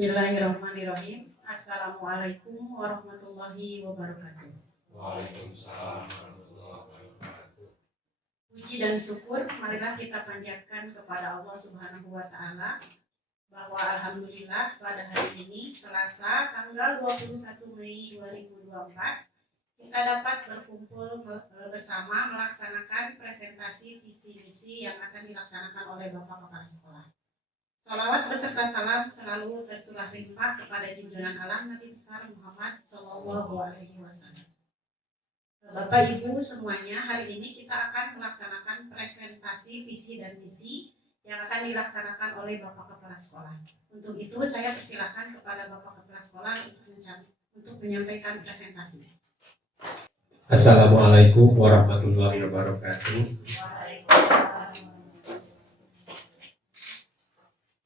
Bismillahirrahmanirrahim. Assalamualaikum warahmatullahi wabarakatuh. Waalaikumsalam warahmatullahi wabarakatuh. Puji dan syukur marilah kita panjatkan kepada Allah Subhanahu wa taala bahwa alhamdulillah pada hari ini Selasa tanggal 21 Mei 2024 kita dapat berkumpul bersama melaksanakan presentasi visi misi yang akan dilaksanakan oleh Bapak Kepala Sekolah. Salawat beserta salam selalu tercurah limpah kepada junjungan alam Nabi besar Muhammad Sallallahu Alaihi Wasallam. Bapak Ibu semuanya, hari ini kita akan melaksanakan presentasi visi dan misi yang akan dilaksanakan oleh Bapak Kepala Sekolah. Untuk itu saya persilakan kepada Bapak Kepala Sekolah untuk menyampaikan presentasi. Assalamualaikum warahmatullahi wabarakatuh.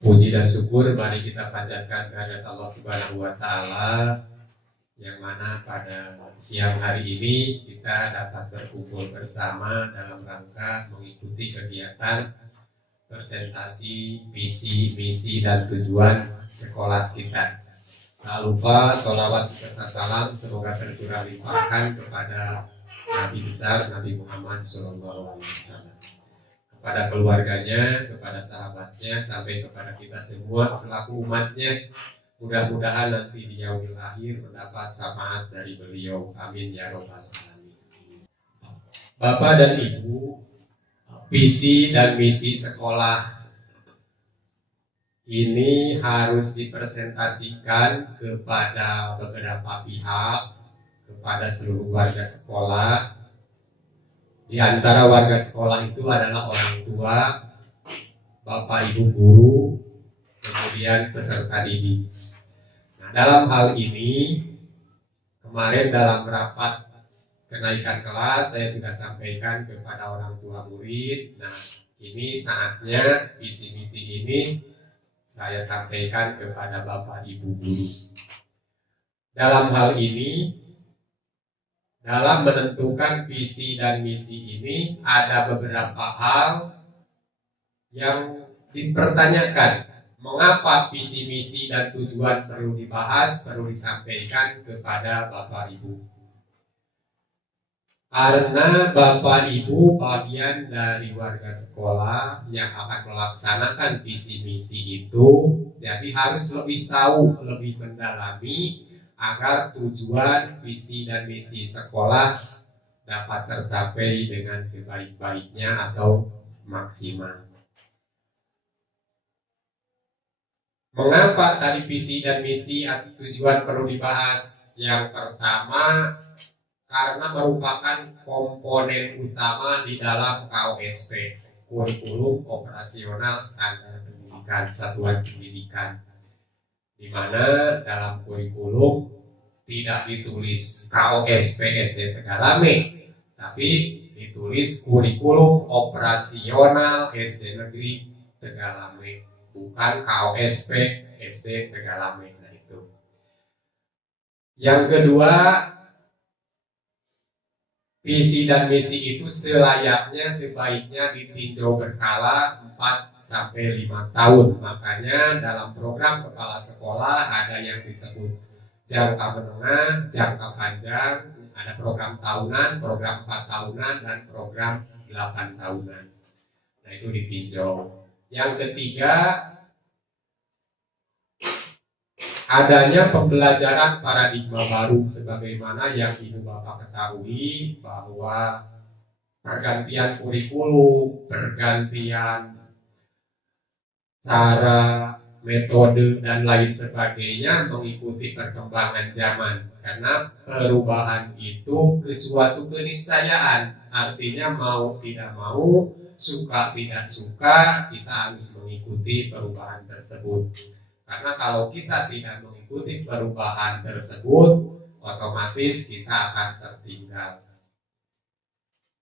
Puji dan syukur mari kita panjatkan kehadirat Allah Subhanahu wa taala yang mana pada siang hari ini kita dapat berkumpul bersama dalam rangka mengikuti kegiatan presentasi visi, misi dan tujuan sekolah kita. Tak lupa sholawat beserta salam semoga tercurah limpahkan kepada Nabi besar Nabi Muhammad SAW, kepada keluarganya, kepada sahabatnya, sampai kepada kita semua selaku umatnya. Mudah-mudahan nanti di yaumil akhir mendapat syafaat dari beliau. Amin ya robbal alamin. Bapak dan Ibu, visi dan misi sekolah ini harus dipresentasikan kepada beberapa pihak, kepada seluruh warga sekolah. Di antara warga sekolah itu adalah orang tua, Bapak Ibu guru, kemudian peserta didik. Nah, dalam hal ini kemarin dalam rapat kenaikan kelas saya sudah sampaikan kepada orang tua murid. Nah, ini saatnya visi misi ini saya sampaikan kepada Bapak Ibu guru. Dalam hal ini, dalam menentukan visi dan misi ini ada beberapa hal yang dipertanyakan. Mengapa visi misi dan tujuan perlu dibahas, perlu disampaikan kepada Bapak Ibu? Karena Bapak Ibu bagian dari warga sekolah yang akan melaksanakan visi misi itu, jadi harus lebih tahu, lebih mendalami agar tujuan visi dan misi sekolah dapat tercapai dengan sebaik-baiknya atau maksimal. Mengapa tadi visi dan misi atau tujuan perlu dibahas? Yang pertama, karena merupakan komponen utama di dalam KOSP, Kurikulum Operasional Standar Pendidikan Satuan Pendidikan, di mana dalam kurikulum tidak ditulis KOSP SD Tegalame, tapi ditulis Kurikulum Operasional SD Negeri Tegalame, bukan KOSP SD Tegalame. Nah, itu. Yang kedua, visi dan misi itu selayaknya sebaiknya ditinjau berkala 4-5 tahun. Makanya dalam program kepala sekolah ada yang disebut jangka menengah, jangka panjang, ada program tahunan, program 4 tahunan, dan program 8 tahunan. Nah, itu ditinjau. Yang ketiga, adanya pembelajaran paradigma baru, sebagaimana yang Ibu Bapak ketahui bahwa pergantian kurikulum, pergantian cara, metode, dan lain sebagainya mengikuti perkembangan zaman. Karena perubahan itu suatu keniscayaan, artinya mau tidak mau, suka tidak suka, kita harus mengikuti perubahan tersebut. Karena kalau kita tidak mengikuti perubahan tersebut, otomatis kita akan tertinggal.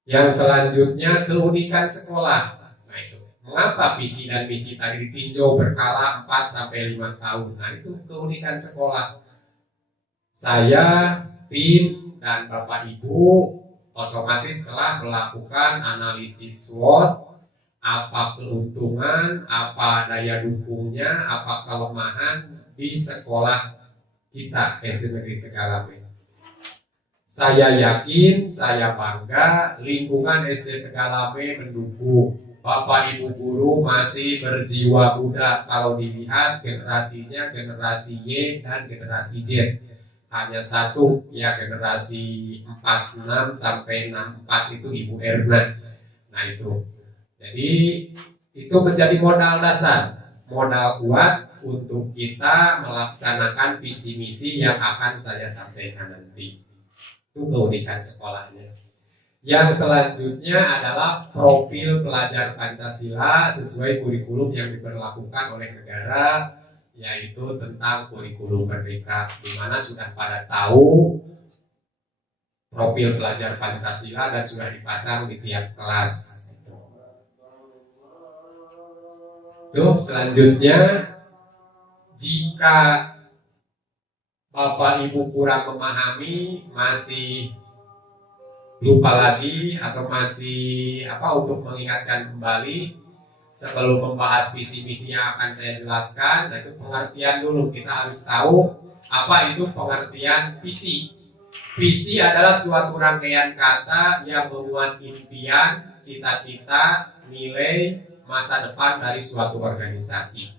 Yang selanjutnya, keunikan sekolah. Nah, itu. Mengapa visi dan misi tadi ditinjau berkala 4-5 tahun? Nah, itu keunikan sekolah. Saya, tim, dan Bapak Ibu otomatis telah melakukan analisis SWOT, apa keuntungan, apa daya dukungnya, apa kelemahan di sekolah kita SD Negeri Tegalame. Saya yakin, saya bangga lingkungan SD Tegalame mendukung. Bapak Ibu guru masih berjiwa muda kalau dilihat generasinya generasi Y dan generasi Z. Hanya satu ya generasi 46 sampai 64 itu Ibu Erna. Nah itu. Jadi itu menjadi modal dasar, modal kuat untuk kita melaksanakan visi misi yang akan saya sampaikan nanti. Itu keunikan sekolahnya. Yang selanjutnya adalah profil pelajar Pancasila sesuai kurikulum yang diberlakukan oleh negara, yaitu tentang kurikulum merdeka, di mana sudah pada tahu profil pelajar Pancasila dan sudah dipasang di tiap kelas. Terus selanjutnya, jika Bapak Ibu kurang memahami, masih lupa lagi atau masih untuk mengingatkan kembali sebelum membahas visi misi yang akan saya jelaskan, itu pengertian dulu. Kita harus tahu apa itu pengertian visi. Visi adalah suatu rangkaian kata yang memuat impian, cita-cita, nilai, masa depan dari suatu organisasi,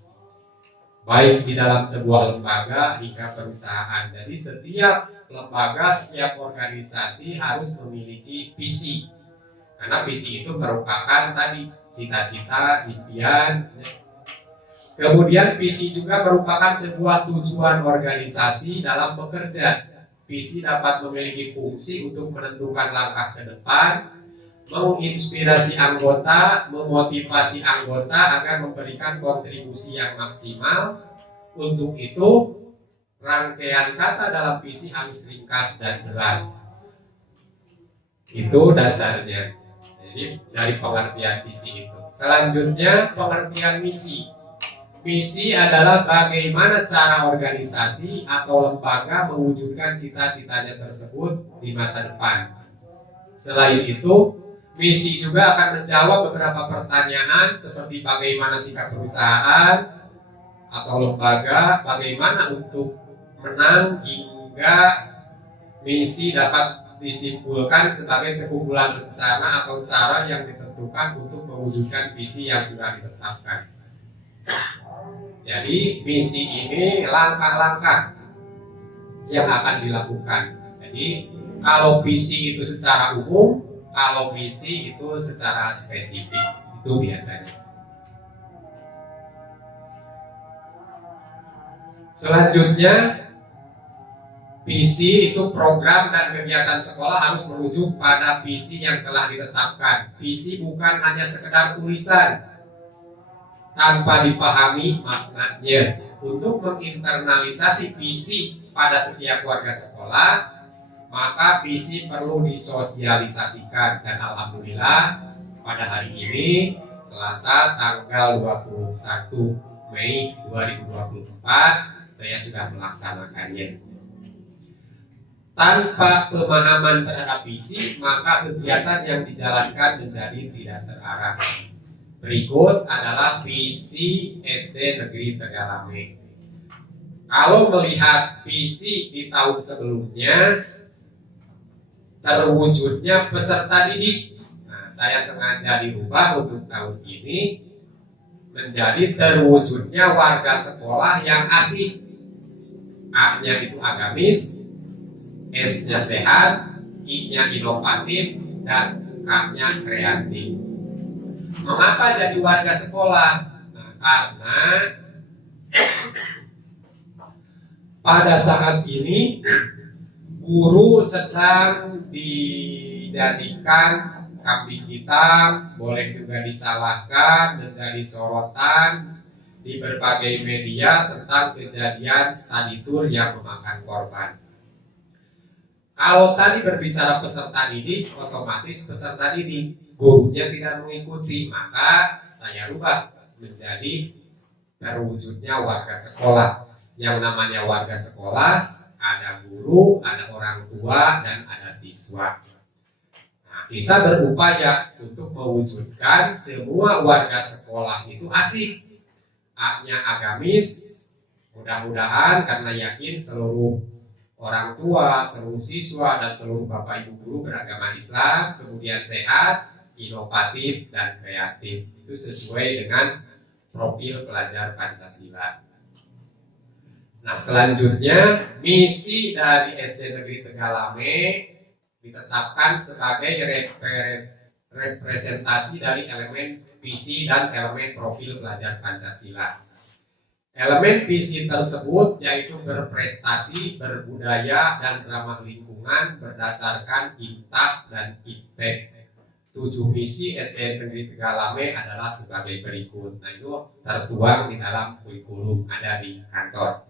baik di dalam sebuah lembaga hingga perusahaan. Jadi setiap lembaga, setiap organisasi harus memiliki visi, karena visi itu merupakan tadi cita-cita, impian. Kemudian visi juga merupakan sebuah tujuan organisasi dalam bekerja. Visi dapat memiliki fungsi untuk menentukan langkah ke depan, menginspirasi anggota, memotivasi anggota agar memberikan kontribusi yang maksimal. Untuk itu, rangkaian kata dalam visi harus ringkas dan jelas. Itu dasarnya. Jadi dari pengertian visi itu. Selanjutnya pengertian misi. Misi adalah bagaimana cara organisasi atau lembaga mewujudkan cita-citanya tersebut di masa depan. Selain itu, misi juga akan menjawab beberapa pertanyaan seperti bagaimana sikap perusahaan atau lembaga, bagaimana untuk menang, hingga misi dapat disimpulkan sebagai sekumpulan rencana atau cara yang ditentukan untuk mewujudkan visi yang sudah ditetapkan. Jadi misi ini langkah-langkah yang akan dilakukan. Jadi kalau visi itu secara umum, kalau misi itu secara spesifik, itu biasanya. Selanjutnya, visi itu program dan kegiatan sekolah harus merujuk pada visi yang telah ditetapkan. Visi bukan hanya sekedar tulisan tanpa dipahami maknanya. Untuk menginternalisasi visi pada setiap warga sekolah, maka visi perlu disosialisasikan. Dan alhamdulillah pada hari ini Selasa tanggal 21 Mei 2024 saya sudah melaksanakannya. Tanpa pemahaman terhadap visi, maka kegiatan yang dijalankan menjadi tidak terarah. Berikut adalah visi SD Negeri Tegalame. Kalau melihat visi di tahun sebelumnya, terwujudnya peserta didik. Nah, saya sengaja dirubah untuk tahun ini menjadi terwujudnya warga sekolah yang asik. A-nya itu agamis, S-nya sehat, I-nya inovatif, dan K-nya kreatif. Mengapa jadi warga sekolah? Nah, karena pada saat ini guru sedang dijadikan kambing hitam, boleh juga disalahkan, menjadi sorotan di berbagai media tentang kejadian study tour yang memakan korban. Kalau tadi berbicara peserta didik, otomatis peserta didik, gurunya tidak mengikuti, maka saya rubah menjadi terwujudnya warga sekolah. Yang namanya warga sekolah, ada guru, ada orang tua, dan ada siswa. Nah, kita berupaya untuk mewujudkan semua warga sekolah itu asik, A-nya agamis. Mudah-mudahan karena yakin seluruh orang tua, seluruh siswa, dan seluruh bapak ibu guru beragama Islam, kemudian sehat, inovatif, dan kreatif. Itu sesuai dengan profil pelajar Pancasila. Nah, selanjutnya misi dari SD Negeri Tegalame ditetapkan sebagai representasi dari elemen visi dan elemen profil pelajar Pancasila. Elemen visi tersebut yaitu berprestasi, berbudaya, dan ramah lingkungan berdasarkan INTAP dan IPTEK. 7 misi SD Negeri Tegalame adalah sebagai berikut. Nah, itu tertuang di dalam kurikulum, ada di kantor.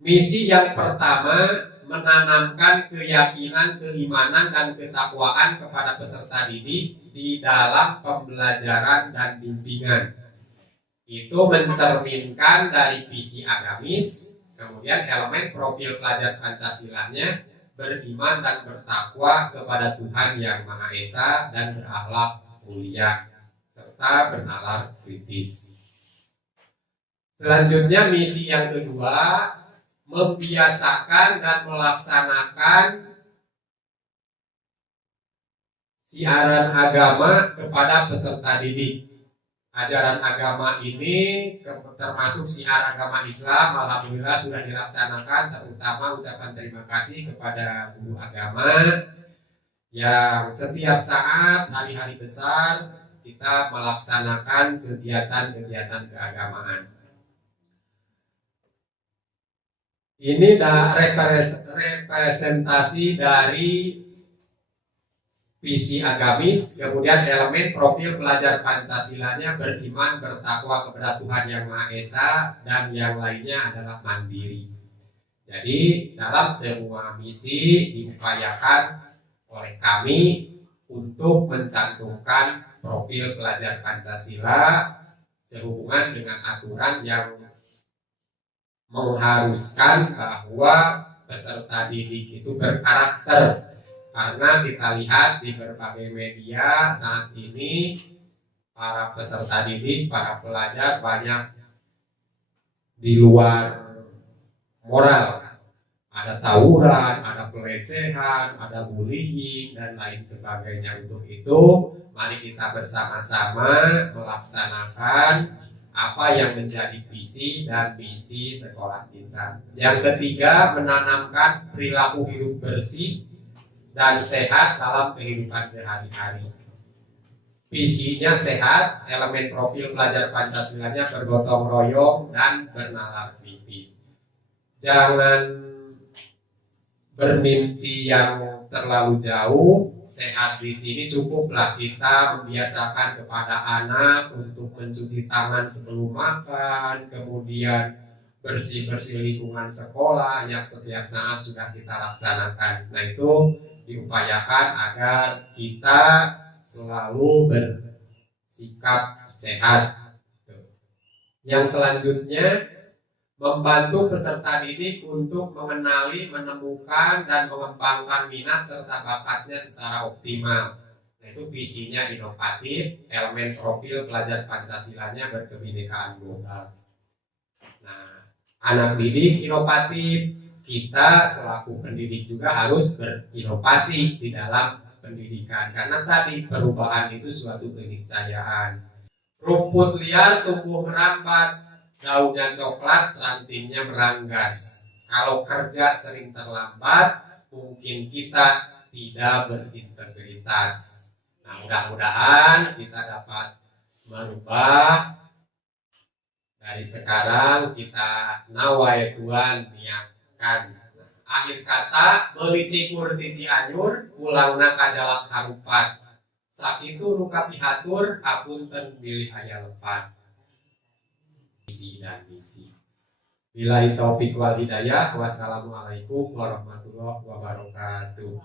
Misi yang pertama, menanamkan keyakinan, keimanan, dan ketakwaan kepada peserta didik di dalam pembelajaran dan bimbingan. Itu mencerminkan dari visi agamis, kemudian elemen profil pelajar Pancasilanya beriman dan bertakwa kepada Tuhan Yang Maha Esa dan berakhlak mulia serta bernalar kritis. Selanjutnya misi yang kedua, membiasakan dan melaksanakan siaran agama kepada peserta didik. Ajaran agama ini termasuk siar agama Islam, alhamdulillah sudah dilaksanakan, terutama ucapan terima kasih kepada guru agama yang setiap saat hari-hari besar kita melaksanakan kegiatan-kegiatan keagamaan. Ini representasi dari visi agamis, kemudian elemen profil pelajar Pancasilanya beriman, bertakwa kepada Tuhan Yang Maha Esa, dan yang lainnya adalah mandiri. Jadi dalam semua misi diupayakan oleh kami untuk mencantumkan profil pelajar Pancasila sehubungan dengan aturan yang mengharuskan bahwa peserta didik itu berkarakter. Karena kita lihat di berbagai media saat ini para peserta didik, para pelajar banyak di luar moral. Ada tawuran, ada pelecehan, ada bullying, dan lain sebagainya. Untuk itu, mari kita bersama-sama melaksanakan apa yang menjadi visi dan misi sekolah kita. Yang ketiga, menanamkan perilaku hidup bersih dan sehat dalam kehidupan sehari-hari. Visinya sehat, elemen profil pelajar Pancasilanya bergotong royong dan bernalar kritis. Jangan bermimpi yang terlalu jauh. Sehat di sini cukuplah kita membiasakan kepada anak untuk mencuci tangan sebelum makan, kemudian bersih-bersih lingkungan sekolah yang setiap saat sudah kita laksanakan. Nah, itu diupayakan agar kita selalu bersikap sehat. Yang selanjutnya, membantu peserta didik untuk mengenali, menemukan, dan mengembangkan minat serta bakatnya secara optimal. Nah, itu visinya inovatif, elemen profil pelajar Pancasilanya berkebinekaan global. Nah, anak didik inovatif, kita selaku pendidik juga harus berinovasi di dalam pendidikan, karena tadi perubahan itu suatu keniscayaan. Rumput liar tumbuh merambat, daunnya coklat, rantingnya meranggas. Kalau kerja sering terlambat, mungkin kita tidak berintegritas. Nah, mudah-mudahan kita dapat merubah. Dari sekarang kita nawai Tuhan niatkan. Akhir kata, beli cikur di Cianjur, pulangna kajalak harupat. Sakitu nuka pihatur, apunten bilih aya lepat. Visi dan misi. Billahi taufik wal hidayah. Wassalamualaikum warahmatullahi wabarakatuh.